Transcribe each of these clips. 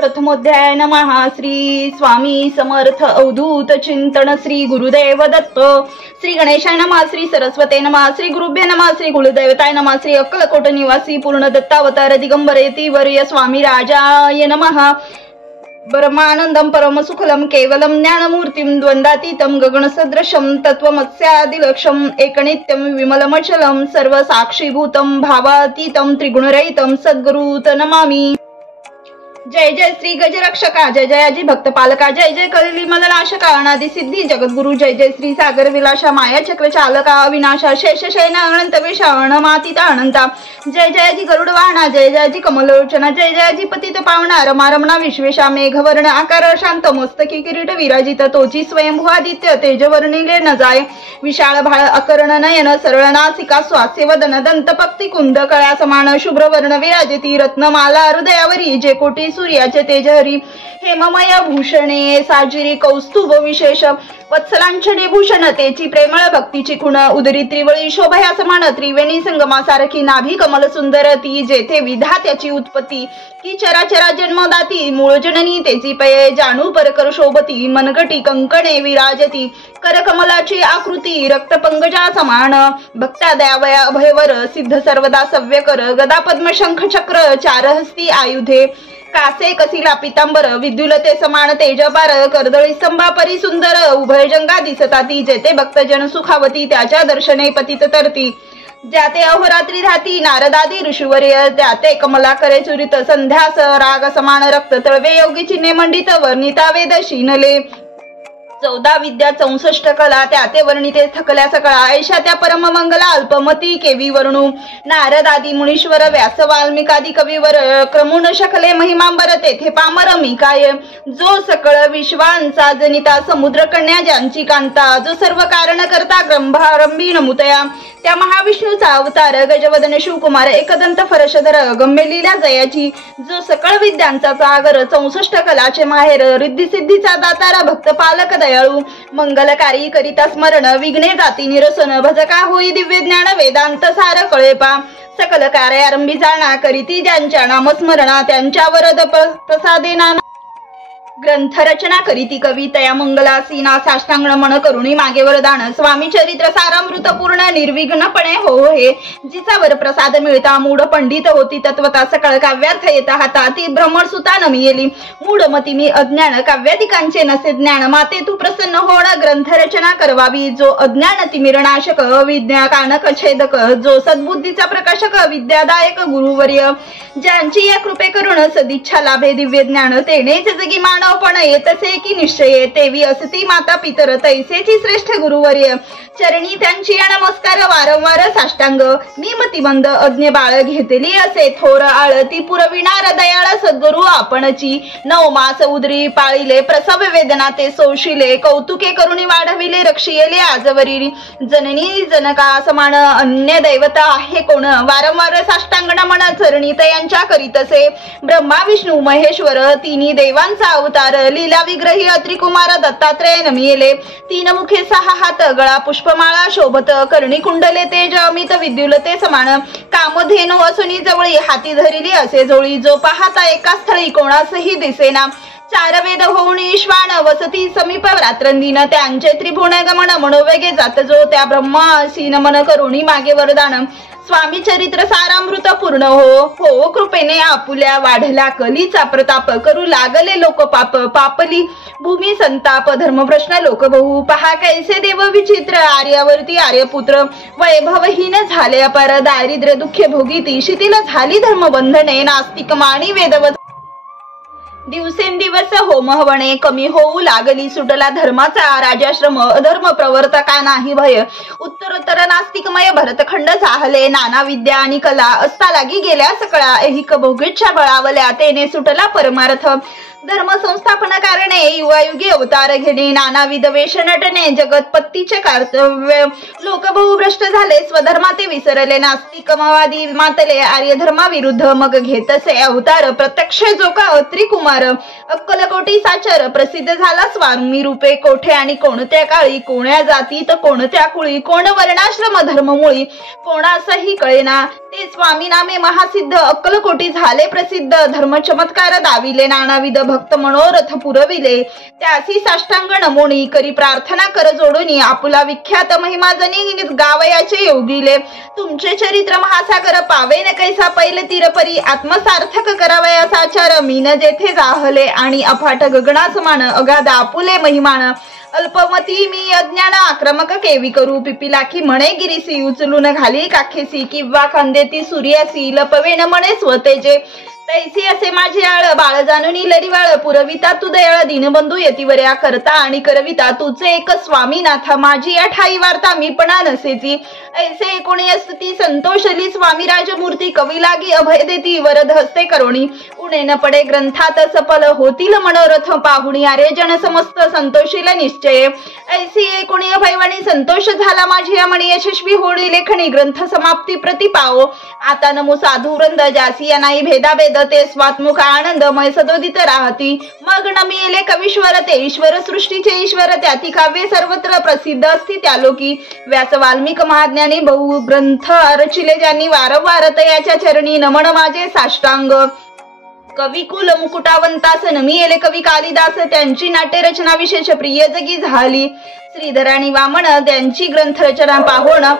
प्रथमोध्याय नमः. श्री स्वामी समर्थ अवधूत चिंतन. श्री गुरुदेव दत्त. श्री गणेशाय नमः. श्री सरस्वते नमः. श्री गुरुभ्य नमः. श्री कुलदैवताय नमः. श्री अक्कलकोट निवासी पूर्ण दत्तावतार दिगंबर यतीवर्य स्वामी राजाय नमः. ब्रह्मानंदम परम सुखलम केवलम ज्ञानमूर्तिम द्वंद्वातीतम गगनसदृशम तत्वमस्यादिलक्षम एकनित्यम विमलमचलम सर्व साक्षीभूतम भावातीतम त्रिगुणरहितम सद्गुरुत नमामि. जय जय श्री गजरक्षका. जय जयाजी भक्त पालका. जय जय कलिली मलनाशका. अनादि सिद्धी जगद्गुरु. जय जय श्री सागर विलासा माया चक्र चालका अविनाशा शेष शयन अनंत विषा अणमातीता अनंता. जय जयाजी गरुड वाहना. जय जयाजी कमलोचना. जय जयाजी पतित पावना रमारमणा विश्वेशा मेघवर्ण आकार शांत मस्तकी किरीट विराजित तोची स्वयंभुआदित्य तेजवर्णिले न जाय विशाळ भाळ अकर्ण नयन सरळ नासिका स्वास्य वदन दंत पक्ती कुंद कळा समान शुभ्र वर्ण विराजिती रत्नमाला हृदयावरी जे कोटी सूर्याचे तेजहरी हेममय भूषणे साजिरी कौस्तुभ विशेष वत्सलांचने भूषण तेची प्रेमळ भक्तीची खुण उदरी त्रिवळी शोभया समान त्रिवेणी संगमासारखी नाभी कमल सुंदर ती जेथे विधात्याची उत्पत्ती की चराचरा जन्मदाती मूळ जननी तेची पये जाणू परकर शोभती मनगटी कंकणे विराजती करकमलाची आकृती रक्तपंकजा समान भक्ता दयावया अभयवर सिद्ध सर्वदा सव्यकर गदा पद्म शंख चक्र चारहस्ती आयुधे कासे कसिला पितांबर विद्युलते समान तेजपार कर्दळी स्तंभा परी सुंदर उभय जंगा दिसता ती जेते भक्तजन सुखावती त्याच्या दर्शने पतित तरती ज्याते अहोरात्री राहती नारदादी ऋषीवर्य त्याते कमला करे चुरित संध्यास राग समान रक्त तळवे योगी चिन्हे मंडित वर्णिता वेद शिनले 14 विद्या 64 कला त्याते वर्णिते थकल्या सकळा ऐशा त्या परम मंगला अल्पमती केवी वर्णू नारद आदी मुनीश्वर व्यास वाल्मिकादी कविवर क्रमून शकले महिमांबर तेथे पामर मी काय जो सकळ विश्वांचा जनिता समुद्र कन्या ज्यांची कांता जो सर्व कारण करता ग्रंभारंभी नमुतया त्या महाविष्णूचा अवतार गजवदन शिवकुमार एकदंत फरशधर गम्य लीला जयाची जो सकळ विद्यांचा सागर 64 कलाचे माहेर रिद्धी सिद्धीचा दातारा भक्त पालक दयाळू मंगलकारी करिता स्मरण विघ्ने जाती निरसन भजका होई दिव्य ज्ञान वेदांत सार कळेपा सकल कार्यारंभी जाणा करीती ज्यांच्या नामस्मरणा त्यांच्या वरद प्रसादेना ग्रंथ रचना करीती कवी तया मंगलासीना साष्टांग नमन करुणी मागे वरदान स्वामी चरित्र सारामृत पूर्ण निर्विघ्नपणे हो हे जिचावर प्रसाद मिळता मूढ पंडित होती तत्वता सकळ काव्यार्थ येता हाता ती भ्रमण सुता नमियेली मूढमती मी अज्ञान काव्याधिकांचे नसे ज्ञान माते तू प्रसन्न होण ग्रंथ रचना करवावी जो अज्ञान तिमिरनाशक विद्या कानक छेदक जो सद्बुद्धीचा प्रकाशक विद्यादायक गुरुवर्य ज्यांची या कृपे करून सदिच्छा लाभे दिव्य ज्ञान तेनेच जगी मानव पण येतसे की निश्चय तेवी असती माता पितर तैसेची श्रेष्ठ गुरुवर्य चरणी त्यांची नमस्कार वारंवार साष्टांग मी मतिमंद अज्ञ बाळ घेतली असे थोर आळती पुरविणार दयाळ सद्गुरु आपणची 9 मास उदरी पाळिले प्रसव वेदना ते सोशिले कौतुके करुणी वाढविले रक्षिले आजवरी जननी जनका समान अन्य दैवता आहे कोण वारंवार साष्टांग नमन चरणी यांच्या करीतसे ब्रह्मा विष्णू महेश्वर तिन्ही देवांचा अवतार लीला विग्रही अत्रिकुमार दत्तात्रय नमियेले 3 मुखे 6 हात गळा पुष्पमाळा शोभत करणी कुंडले तेज अमित विद्युलते समान कामधेनु असुनी जवळी हाती धरिली असे जोळी जो पाहता एका स्थळी कोणासही दिसेना 4 वेद होऊन ईश्वान वसती समीप रात्रंदिन त्यांचे त्रिभुवन गमन मनोवेगे जात जो त्या ब्रह्मासी नमन करुणी मागे वरदान स्वामी चरित्र सारामृत पूर्ण हो कृपेने आपुल्या वाढला कलीचा प्रताप करू लागले लोक पाप पापली भूमी संताप धर्मप्रश्न लोक बहु पहा कैसे देव विचित्र आर्यावरती आर्यपुत्र वैभवहीन झाले अपार दारिद्र्य दुःखे भोगीती शिथिल झाली धर्मबंधने नास्तिक माणी वेदवत दिवसेंदिवस होमहवणे कमी होऊ लागली सुटला धर्माचा राजाश्रम अधर्म प्रवर्तका नाही भय उत्तरोत्तर नास्तिकमय भरतखंड जाहले नाना विद्या आणि कला असता लागी गेल्या सकळा ऐहिक भोगेच्छा बळावल्या तेने सुटला परमार्थ धर्म संस्थापन कारणे युगायुगी अवतार घेणे नानाविध वेश नटणे जगतपत्तीचे कर्तव्य लोक बहुभ्रष्ट झाले स्वधर्माते विसरले नास्तिकमवादी मातले आर्य धर्माविरुद्ध मग घेतसे अवतार प्रत्यक्ष जोका त्रिकुमार अक्कलकोटी साचर प्रसिद्ध झाला स्वामी रूपे कोठे आणि कोणत्या काळी कोण्या जातीत कोणत्या कुळी कोण वर्णाश्रम धर्ममुळी कोणासही कळेना ते स्वामी नामे महासिद्ध अक्कलकोटी झाले प्रसिद्ध धर्म चमत्कार दाविले नानाविध भक्त मनोरथ पुरविले त्यासी साष्टांग नमोनी करी प्रार्थना कर जोडूनी आपुला विख्यात महिमाजनी गावयाचे योगिले तुमचे चरित्र महासागर पावे न कैसा पैल तीरपरी आत्मसार्थक करावया साचार मीन जेथे जाहले आणि अफाट गगना समान अगाध आपुले महिमान अल्पमती मी अज्ञान आक्रमक केवी करू पिपिलाखी म्हणे गिरीसी उचलून घाली काखेसी किंवा खांदेती सूर्यासी लपवेन म्हणे स्वतेजे तैसी असे माझे आळ बाळ जाणूनी लरिवाळ पुरविता तू दयाळ दीनबंधू यतिवर्या करता आणि करविता तुझे एक स्वामीनाथ माझी या ठाई वार्ता मी पणा नसेची ऐसे कोणी असती संतोषली स्वामी राजमूर्ती कवी लागी अभय देती वरद हस्ते करोणी उणे न पडे ग्रंथात सफल होतील मनोरथ पाहुणी आर्यजन समस्त संतोषील निश्चय ऐसी कोणी अभयवाणी संतोष झाला माझी या म्हणी यशस्वी होळी लेखणी ग्रंथ समाप्ती प्रतिपाओ आता नमो साधू वृंद जासी या नाही भेदाभेद ते स्वात्मुख आनंदमय सदोदित राहती मग नमिले कवीश्वर ते ईश्वर सृष्टीचे ईश्वर त्याती काव्ये सर्वत्र प्रसिद्ध असती त्या लोकी व्यास वाल्मिक महाज्ञानी बहु ग्रंथ रचिले ज्यांनी वारंवार तयाच्या चरणी नमन माझे साष्टांग कविकुल मुकुटावंतास नमिले कवी कालिदास त्यांची नाट्य रचना विशेष प्रिय जगी झाली श्रीधराणी वामन त्यांची ग्रंथ रचना पाहोण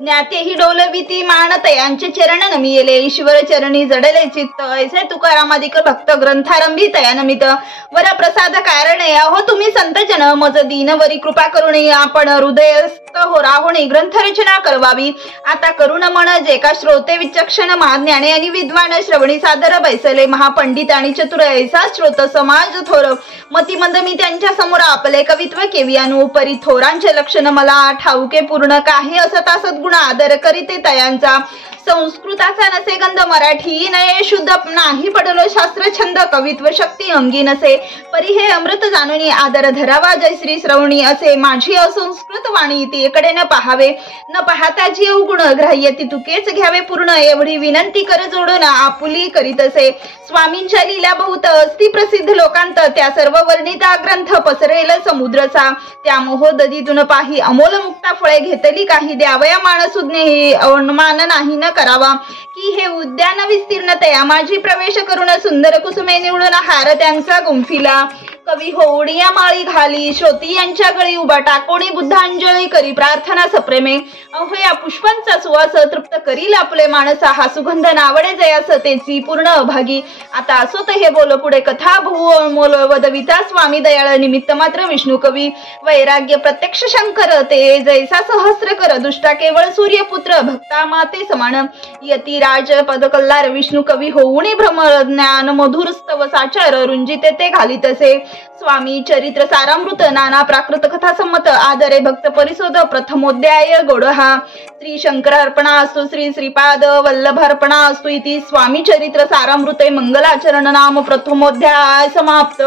ज्ञातेही डोलविती मानत यांचे चरण नमिले ईश्वर चरणी जडले चित्त ऐसे तुकारामादिक भक्त ग्रंथारंभी तयानमित वर प्रसाद कारणे अहो तुम्ही संतजन मज दीनवरी कृपा करुणी आपण हृदयस्थ हो राहुणी ग्रंथ रचना करवावी आता करुण मन जे का श्रोते विचक्षण महाज्ञाने आणि विद्वान श्रवणी सादर बैसले महापंडित आणि चतुर ऐसा श्रोत समाज थोर मतिमंद मी त्यांच्या समोर आपले कवित्व केवी अनुपरी थोरांचे लक्षण मला ठाऊके पूर्ण काही असता सद्गुण आदर करीते तयांचा संस्कृताचा नसे गंध मराठी नये शुद्ध नाही पडलो शास्त्र छंद कवित्व शक्ती अंगी नसे परी हे अमृत जाणूनी आदर धरावा जय श्री श्रवणी असे माझी असंस्कृत वाणी ती इकडे न पाहावे न पाहता जी अवगुण ग्राह्य ती तुकेच घ्यावे पूर्ण एवढी विनंती कर जोडून आपुली करीत असे स्वामींच्या लीला बहुत अस्ति प्रसिद्ध लोकांत त्या सर्व वर्णिता ग्रंथ पसरेल समुद्रचा त्या मोहोदधीतून पाही अमोल मुक्ता फळे घेतली काही द्यावया मानसुज्ञ अनुमान नाही न करावा की हे उद्यान विस्तीर्ण तया माझी प्रवेश करून सुंदर कुसुमे निवडून हार त्यांचा गुंफिला कवी होडिया माळी घाली श्रोती यांच्या गळी उभा टाकोणी बुद्धांजली करी प्रार्थना सप्रेमे अहो या पुष्पांचा सुवास तृप्त करील आपले माणसा हा सुगंध नावडे जयास तेची पूर्ण अभागी आता असोत हे बोल पुढे कथा बहु मोल वदविता स्वामी दयाळ निमित्त मात्र विष्णू कवी वैराग्य प्रत्यक्ष शंकर ते जैसा सहस्र कर दुष्टा केवळ सूर्यपुत्र भक्ता माते समान यती राज पदकल्लार विष्णू कवी होऊनी भ्रमर ज्ञान मधुर स्तव साचार रुंजिते ते घालीत असे स्वामी चरित्र सारामृत नाना प्राकृत कथा संमत आदरे भक्त परिशोध प्रथमोध्याय गोडहा श्री शंकर अर्पणा असतो श्री श्रीपाद वल्लभ अर्पणा असतो इति स्वामी चरित्र सारामृते मंगलाचरण नाम प्रथमोध्याय समाप्त।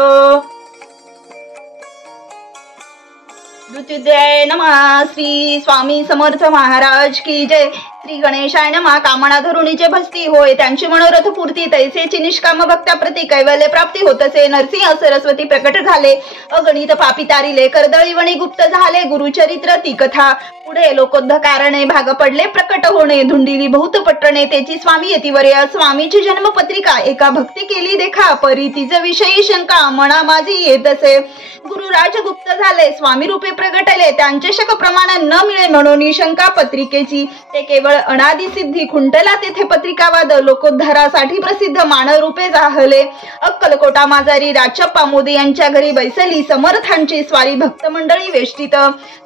द्वितीय नमः श्री स्वामी समर्थ महाराज की जय। श्री गणेशाय नमः। कामना धरुणीचे भस्ती होय त्यांची मनोरथ पूर्ती तैसेची निष्काम भक्ता प्रति कैवल्य प्राप्ती होतसे नरसिंह सरस्वती प्रकट झाले अगणित पापी तारिले कर्दळीवणी गुप्त झाले गुरुचरित्र ती कथा पुढे लोकोद्धारणे भाग पडले प्रकट होणे धुंडिली बहुत पट्टणे त्याची स्वामी यतिवर्य स्वामीची जन्मपत्रिका एका भक्ती केली देखा परी तिज विषयी शंका मना माझी येत असे गुरु राजगुप्त झाले स्वामी रूपे प्रगटले त्यांचे शक प्रमाण न मिळे म्हणून शंका पत्रिकेची ते केवळ अनादि सिद्धी खुंटला तेथे पत्रिकावाद लोकोद्धारासाठी प्रसिद्ध मानरूपे जाहले अक्कलकोटा माजारी राजप्पा मोदी यांच्या घरी बैसली समर्थांची स्वारी भक्त मंडळी वेष्टित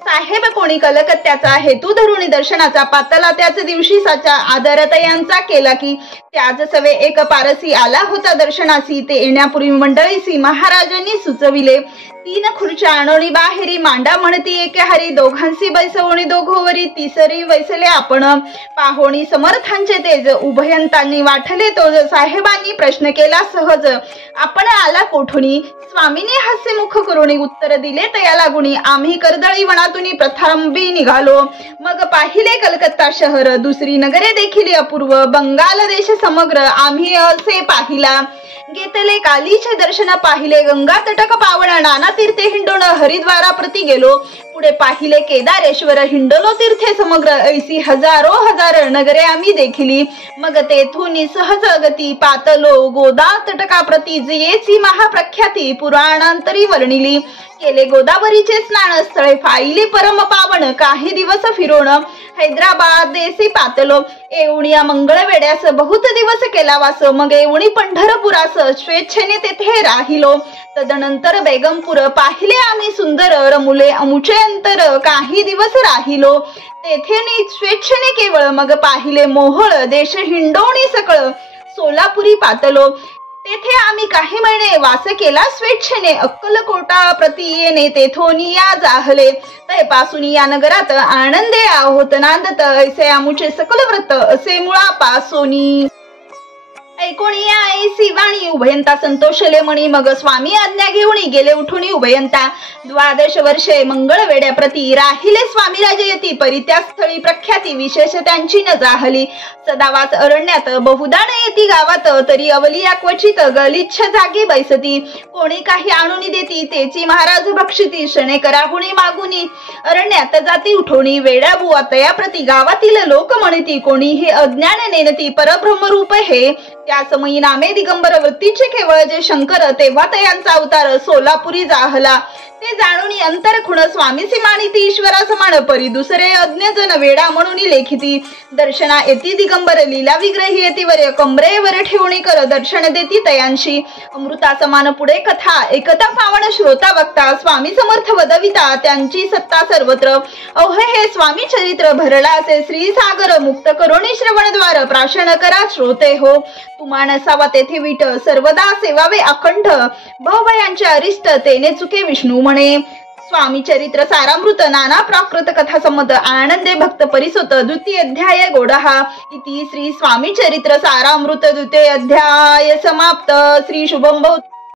साहेब कोणी कलकत्त्याचा हेतू धरुणी दर्शनाचा पातला त्याच दिवशी साचा आदरत यांचा केला की त्याच सवे एक पारसी आला होता दर्शनासी ते येण्यापूर्वी मंडळीसी महाराजांनी सुचविले तीन खुर्च्या आणोणी बाहेरी मांडा म्हणती एके हारी दोघांसी बैसवणी दोघोवरी तिसरी बैसले आपण पाहोणी समर्थांचे तेज उभयंतांनी वाटले तो साहेबांनी प्रश्न केला सहज आपण आला कोठुनी स्वामीने हास्य मुख करुणी उत्तर दिले तया लागुणी आम्ही कर्दळी वनातून प्रथांबी निघालो मग पाहिले कलकत्ता शहर दुसरी नगरे देखील अपूर्व बंगाल देश समग्र आम्ही असे पाहिला घेतले कालीचे दर्शन पाहिले गंगा तटक पावन नाना तीर्थे हिंडून हरिद्वारा प्रति गेलो पुढे पाहिले केदारेश्वर हिंडलो तीर्थे समग्र ऐसी हजारो हजार नगरे आम्ही देखिली मग तेथून सहज गती पातलो गोदा तटका प्रती जयेची महाप्रख्याती पुराणांतरी वर्णिली केले गोदावरीचे स्नान स्थळे फाईली परम पावन काही दिवस फिरून हैदराबाद देसी पातलो येऊनिया मंगळवेड्यास बहुत दिवस केला वास मग येऊनी पंढरपुरास स्वेच्छेने तेथे राहिलो तदनंतर बेगमपूर पाहिले आम्ही सुंदर रमुले अमुचे अंतर काही दिवस राहिलो तेथे स्वेच्छेने केवळ मग पाहिले मोहोळ देश हिंडोणी सकळ सोलापुरी पातलो तेथे आम्ही काही महिने वास केला स्वेच्छेने अक्कलकोटा प्रति येणे तेथून या जाहले तैपासून या नगरात आनंदे आहोत नांदत ऐसे आमुचे सकल व्रत असे मुळापासोनी ऐकोणी ऐसी वाणी उभयंता संतोषले म्हणी मग स्वामी आज्ञा घेऊन गेले उठून उभयंता 12 वर्षे मंगळवेड्या प्रती राहिले स्वामी राजयती परित्या स्थळी प्रख्याती विशेष त्यांची न जाहली सदावास अरण्यात बहुदा न येती गावात तरी अवलिया क्वचित गलिच्छ जागी बैसती कोणी काही आणून देती तेची महाराज भक्षिती शणे कराहुणी मागुनी अरण्यात जाती उठोणी वेड्या बुवा तया प्रती गावातील लोक म्हणती कोणी हे अज्ञान नेनती परब्रह्मरूप हे त्या समयी नामे दिगंबर वृत्तीचे केवळ जे शंकर तेव्हा तयांचा अवतार सोलापुरी जाहला ते जाणून अंतर खुण स्वामीसी मानिती ईश्वरा समान परी दुसरे अज्ञजन वेडा म्हणून लेखिती दर्शना येती दिगंबर लीला विग्रही येतीवर कमरेवर ठेवणी कर दर्शन देती तयांशी अमृता समान पुढे कथा एकता पावन श्रोता वक्ता स्वामी समर्थ वदविता त्यांची सत्ता सर्वत्र अवहे हे स्वामी चरित्र भरला असे श्री सागर मुक्त करोणी श्रवणद्वार प्राशन करा श्रोते हो तुम्हा नसावा तेथे विट सर्वदा सेवावे अखंड भवयांचे अरिष्ट तेने चुके विष्णू म्हणे स्वामी चरित्र सारामृत नाना प्राकृत कथा संमत आनंदे भक्त परिसोत द्वितीय अध्याय गोडहा इति श्री स्वामी चरित्र सारामृत द्वितीय अध्याय समाप्त श्री शुभम